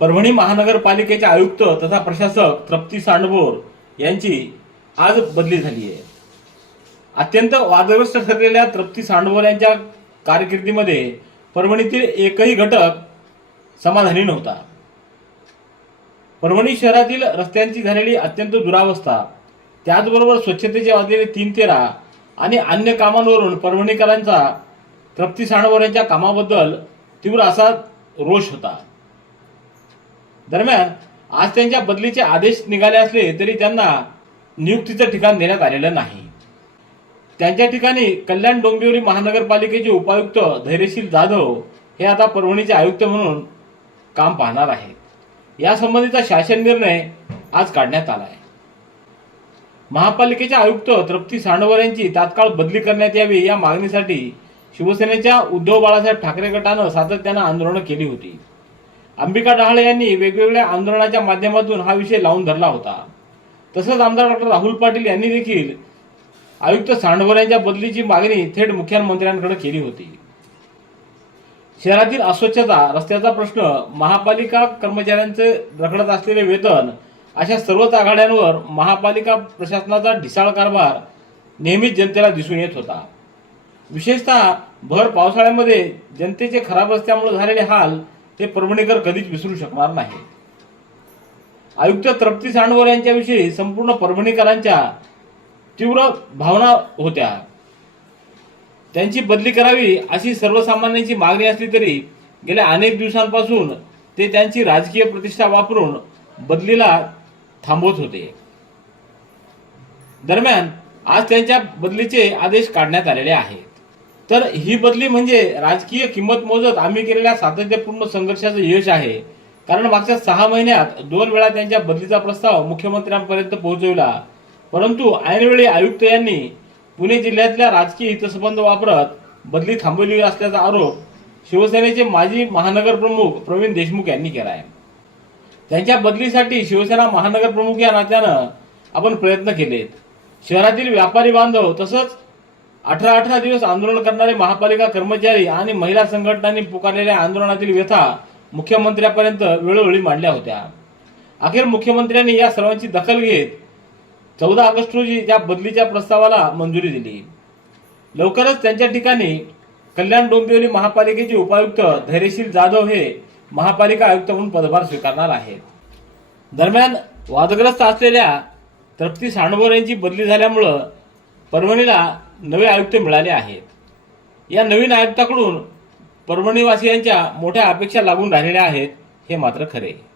परभणी महानगरपालिकेचे आयुक्त तथा प्रशासक तृप्ती सांडभोर यांची आज बदली झाली आहे. अत्यंत वादग्रस्त ठरलेल्या तृप्ती सांडभोर यांच्या कारकिर्दीमध्ये परभणीतील एकही घटक समाधानी नव्हता. परभणी शहरातील रस्त्यांची झालेली अत्यंत दुरावस्था त्याचबरोबर स्वच्छतेचे वाजलेले तीन तेरा आणि अन्य कामांवरून परभणीकरांचा तृप्ती सांडभोर यांच्या कामाबद्दल तीव्र असा रोष होता. दरम्यान आज त्यांच्या बदलीचे आदेश निघाले असले तरी त्यांना नियुक्तीचं ठिकाण देण्यात आलेलं नाही. त्यांच्या ठिकाणी कल्याण डोंबिवली महानगरपालिकेचे उपायुक्त धैर्यशील जाधव हे आता परभणीचे आयुक्त म्हणून काम पाहणार आहेत. यासंबंधीचा शासन निर्णय आज काढण्यात आला आहे महापालिकेचे आयुक्त तृप्ती सांडवर यांची तात्काळ बदली करण्यात यावी या मागणीसाठी शिवसेनेच्या उद्धव बाळासाहेब ठाकरे गटानं सातत्यानं आंदोलनं केली होती. अंबिका डहाळे यांनी वेगवेगळ्या आंदोलनाच्या माध्यमातून हा विषय लावून धरला होता. तसंच आमदार डॉक्टर राहुल पाटील यांनी देखील आयुक्त सांडवर यांच्या बदलीची मागणी थेट मुख्यमंत्र्यांकडे केली होती. शहरातील अस्वच्छता रस्त्याचा प्रश्न महापालिका कर्मचाऱ्यांचे रखडत असलेले वेतन अशा सर्वच आघाड्यांवर महापालिका प्रशासनाचा ढिसाळ कारभार नेहमीच जनतेला दिसून येत होता. विशेषतः भर पावसाळ्यामध्ये जनतेचे खराब रस्त्यामुळे झालेले हाल ते परभणीकर कधीच विसरू शकणार नाही. आयुक्त तृप्ती सांडवर यांच्याविषयी संपूर्ण परभणीकरांच्या तीव्र भावना होत्या. त्यांची बदली करावी अशी सर्वसामान्यांची मागणी असली तरी गेल्या अनेक दिवसांपासून ते त्यांची राजकीय प्रतिष्ठा वापरून बदलीला थांबवत होते. दरम्यान आज त्यांच्या बदलीचे आदेश काढण्यात आलेले आहेत तर ही बदली म्हणजे राजकीय किंमत मोजत आम्ही केलेल्या सातत्यपूर्ण संघर्षाचं यश आहे. कारण मागच्या सहा महिन्यात दोन वेळा त्यांच्या बदलीचा प्रस्ताव मुख्यमंत्र्यांपर्यंत पोहोचविला. परंतु ऐनवेळी आयुक्त यांनी पुणे जिल्ह्यातल्या राजकीय हितसंबंध वापरत बदली थांबवली असल्याचा आरोप शिवसेनेचे माजी महानगर प्रमुख प्रवीण देशमुख यांनी केला आहे त्यांच्या बदलीसाठी शिवसेना महानगर प्रमुख या नात्यानं आपण प्रयत्न केलेत. शहरातील व्यापारी बांधव तसंच अठरा अठरा दिवस आंदोलन करणारे महापालिका कर्मचारी आणि महिला संघटनांनी पुकारलेल्या आंदोलनातील व्यथा मुख्यमंत्र्यापर्यंत वेळोवेळी मांडल्या होत्या. अखेर मुख्यमंत्र्यांनी या सर्वांची दखल घेत चौदा ऑगस्ट रोजी या बदलीच्या प्रस्तावाला मंजुरी दिली. लवकरच त्यांच्या ठिकाणी कल्याण डोंबिवली महापालिकेचे उपायुक्त धैर्यशील जाधव हे महापालिका आयुक्त म्हणून पदभार स्वीकारणार आहेत. दरम्यान वादग्रस्त असलेल्या तृप्ती सांडभोर यांची बदली झाल्यामुळं परभणीला नवे आयुक्त मिळाले आहेत. या नवीन आयुक्ताकडून परभणीवासियांच्या मोठ्या अपेक्षा लागून राहिलेल्या आहेत हे मात्र खरे.